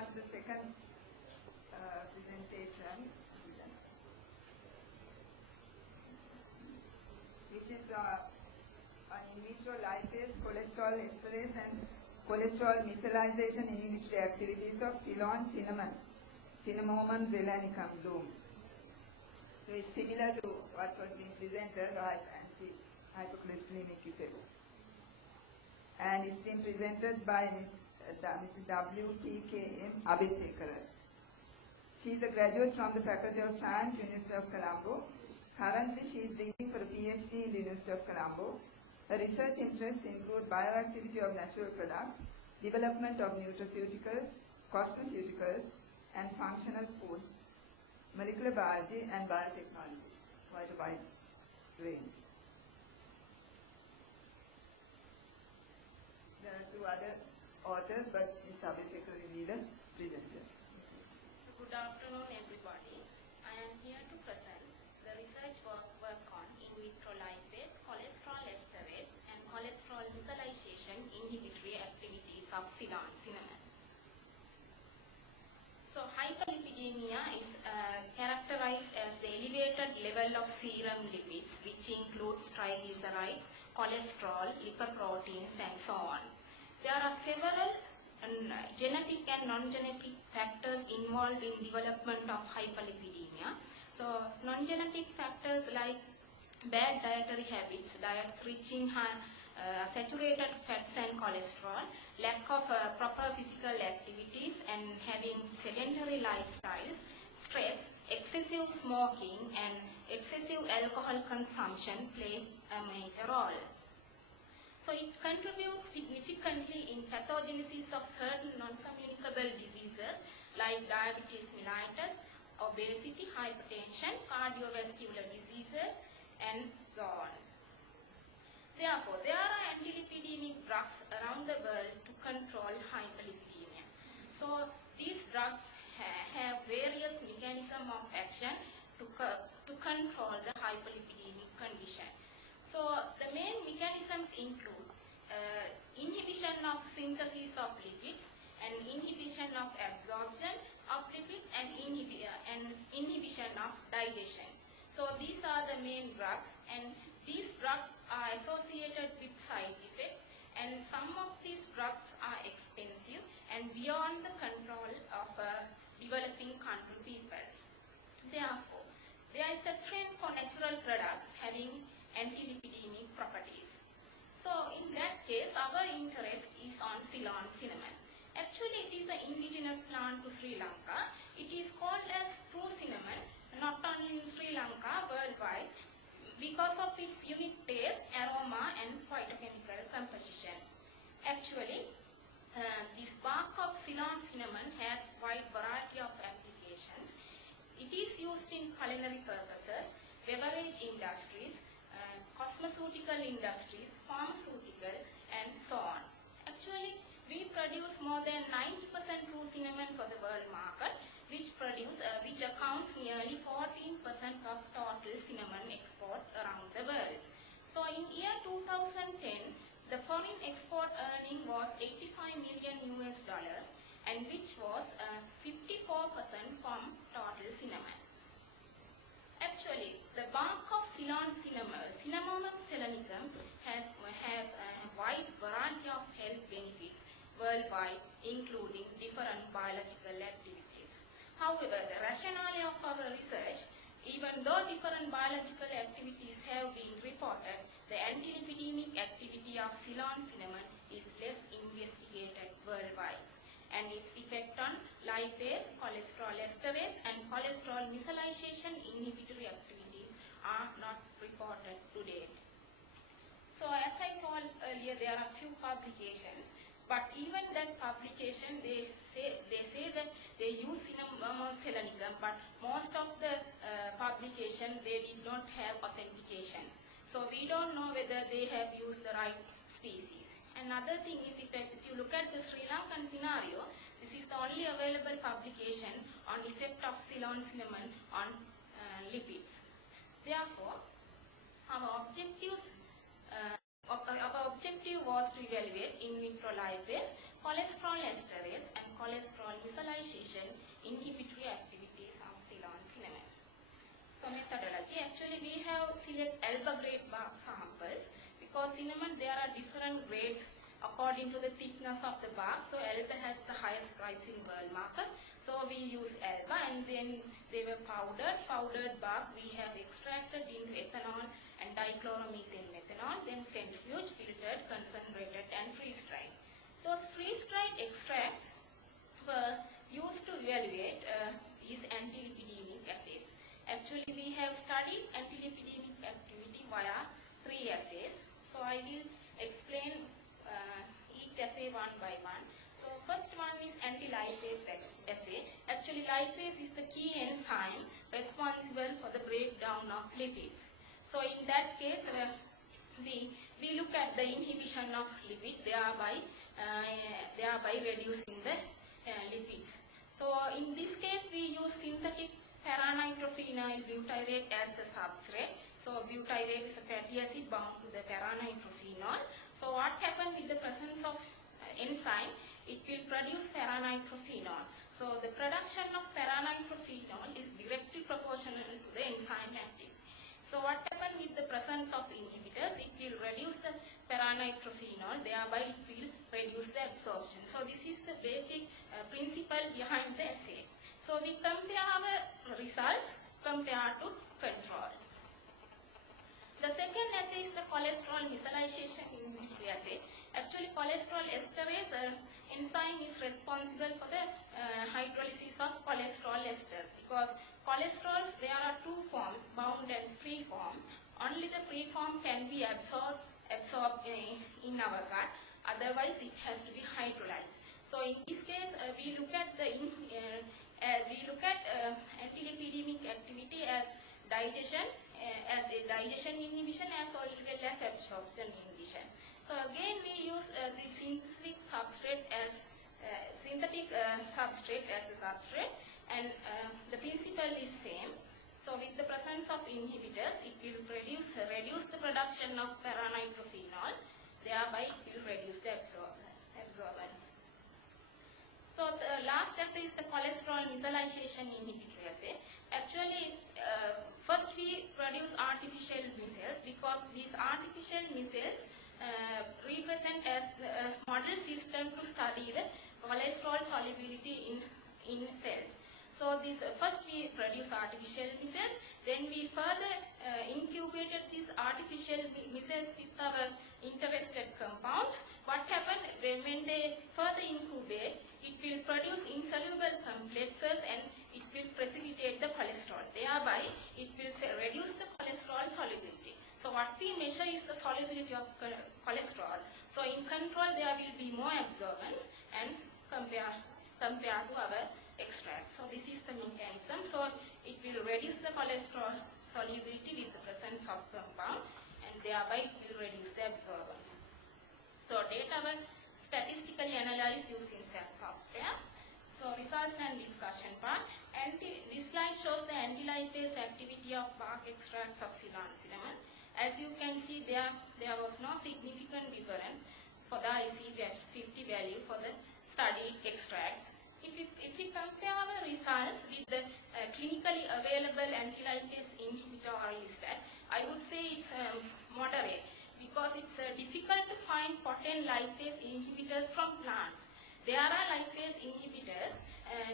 start the second presentation, which is on in vitro lipase, cholesterol esterase, and cholesterol micellization inhibitory activities of Ceylon, Cinnamomum, zeylanicum, Blume. So it's similar to what was being presented by anti-hypercholesterolemic effects. And it's been presented by Mrs. W.P.K.M. Abeysekera. She is a graduate from the Faculty of Science, University of Colombo. Currently, she is reading for a PhD in the University of Colombo. Her research interests include bioactivity of natural products, development of nutraceuticals, cosmeceuticals, and functional foods, molecular biology, and biotechnology. Quite a wide range. There are two other authors, but Ms. Abeysekera will be the presenter. Good afternoon, everybody. I am here to present the research work on in vitro lipase, cholesterol esterase, and cholesterol micellization inhibitory activities of Ceylon, cinnamon. So, hyperlipidemia is characterized as the elevated level of serum lipids, which includes triglycerides, cholesterol, lipoproteins, and so on. There are several genetic and non-genetic factors involved in development of hyperlipidemia. So, non-genetic factors like bad dietary habits, diets rich in saturated fats and cholesterol, lack of proper physical activities, and having sedentary lifestyles, stress, excessive smoking, and excessive alcohol consumption plays a major role. So it contributes significantly in pathogenesis of certain non-communicable diseases like diabetes mellitus, obesity, hypertension, cardiovascular diseases, and so on. Therefore, there are antilipidemic drugs around the world to control hyperlipidemia. So these drugs have various mechanisms of action to control the hyperlipidemic condition. So the main mechanisms include inhibition of synthesis of lipids and inhibition of absorption of lipids and inhibition of digestion. So these are the main drugs, and these drugs are associated with side effects, and some of these drugs are expensive and beyond the control of developing country people. Therefore, there is a trend for natural products having antilipidemic properties. So in that case, our interest is on Ceylon cinnamon. Actually, it is an indigenous plant to Sri Lanka. It is called as true cinnamon, not only in Sri Lanka, worldwide, because of its unique taste, aroma, and phytochemical composition. Actually, this bark of Ceylon cinnamon has wide variety of applications. It is used in culinary purposes, beverage industries, cosmeceutical industries, pharmaceutical, and so on. Actually, we produce more than 90% true cinnamon for the world market, which accounts nearly 14% of total cinnamon export around the world. So in year 2010, the foreign export earning was $85 million and which was 54% from total cinnamon. Actually, the bark of Ceylon cinnamon, Cinnamomum zeylanicum, has a wide variety of health benefits worldwide, including different biological activities. However, the rationale of our research, even though different biological activities have been reported, the antilipidemic activity of Ceylon cinnamon is less investigated worldwide, and its effect on lipase, cholesterol esterase, and cholesterol micellization inhibitory activities are not reported to date. So as I told earlier, there are few publications, but even that publication, they say that they use Cinnamomum zeylanicum, but most of the publication, they did not have authentication. So we don't know whether they have used the right species. Another thing is, if you look at the Sri Lankan scenario, this is the only available publication on effect of Ceylon cinnamon on lipids. Therefore, our objective was to evaluate in vitro lipase, cholesterol esterase, and cholesterol micellization alba grade bark samples, because cinnamon there are different grades according to the thickness of the bark. So alba has the highest price in world market. So we use alba, and then they were powdered bark we have extracted into ethanol and dichloromethane methanol, then centrifuge, filtered, concentrated and freeze-dried. Those freeze-dried extracts were used to evaluate these antilipidemic assays. Actually, we have studied antilipidemic activity via 3 assays. So I will explain each assay one by one. So first one is anti-lipase assay. Actually, lipase is the key enzyme responsible for the breakdown of lipids. So in that case, we look at the inhibition of lipid, thereby reducing the lipids. So in this case, we use synthetic paranitrophenyl butyrate as the substrate. So butyrate is a fatty acid bound to the paranitrophenol. So what happens with the presence of enzyme? It will produce paranitrophenol. So the production of paranitrophenol is directly proportional to the enzyme activity. So what happens with the presence of inhibitors? It will reduce the paranitrophenol, thereby it will reduce the absorption. So this is the basic principle behind the assay. So we compare our results compared to control. The second assay is the cholesterol micellization inhibitory assay. Actually, cholesterol esterase enzyme is responsible for the hydrolysis of cholesterol esters, because cholesterols, there are 2 forms, bound and free form. Only the free form can be absorbed in our gut, otherwise it has to be hydrolyzed. So in this case, we look at antilipidemic activity as digestion, as a digestion inhibition as well as absorption inhibition. So again, we use the synthetic substrate as the substrate, and the principle is same. So with the presence of inhibitors, it will reduce the production of paranitrophenol, thereby it will reduce the absorbance. So the last assay is the cholesterol micellization inhibitory assay. Actually, first we produce artificial micelles, because these artificial micelles represent as the model system to study the cholesterol solubility in cells. So this first we produce artificial micelles, then we further incubated these artificial micelles with our interested compounds. What happened when they further incubate? It will produce insoluble complexes and it will precipitate the cholesterol. Thereby, it will reduce the cholesterol solubility. So what we measure is the solubility of cholesterol. So in control, there will be more absorbance and compare to our extract. So this is the mechanism. So it will reduce the cholesterol solubility with the presence of compound, and thereby it will reduce the absorbance. So data were statistically analyzed using SAS software. So results and discussion part. This slide shows the anti-lipase activity of bark extracts of Ceylon cinnamon. As you can see, there was no significant difference for the IC50 value for the studied extracts. If we compare our results with the clinically available anti-lipase inhibitor orlistat, I would say it's moderate, because it's difficult to find potent lipase inhibitors from plants. There are lipase inhibitors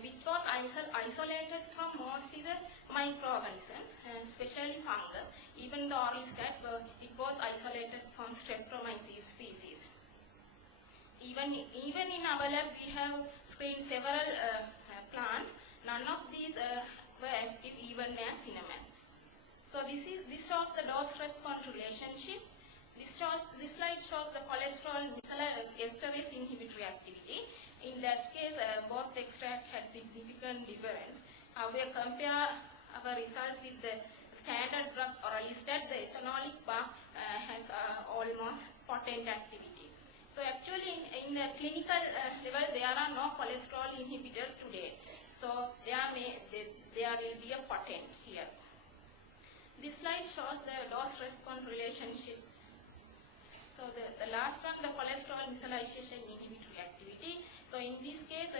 which was isolated from mostly the microorganisms, especially fungus. Even the orlistat, it was isolated from Streptomyces species. Even in our lab, we have screened several plants. None of these were active even as cinnamon. So this shows the dose-response relationship. This slide shows the cholesterol esterase inhibitory activity. In that case, both extract had significant difference. We compare our results with the standard drug orlistat. The ethanolic bark has almost potent activity. So actually, in the clinical level, there are no cholesterol inhibitors today. So there will be a potent here. This slide shows the dose-response relationship. So the last one, the cholesterol micellization inhibitory activity. So in this case,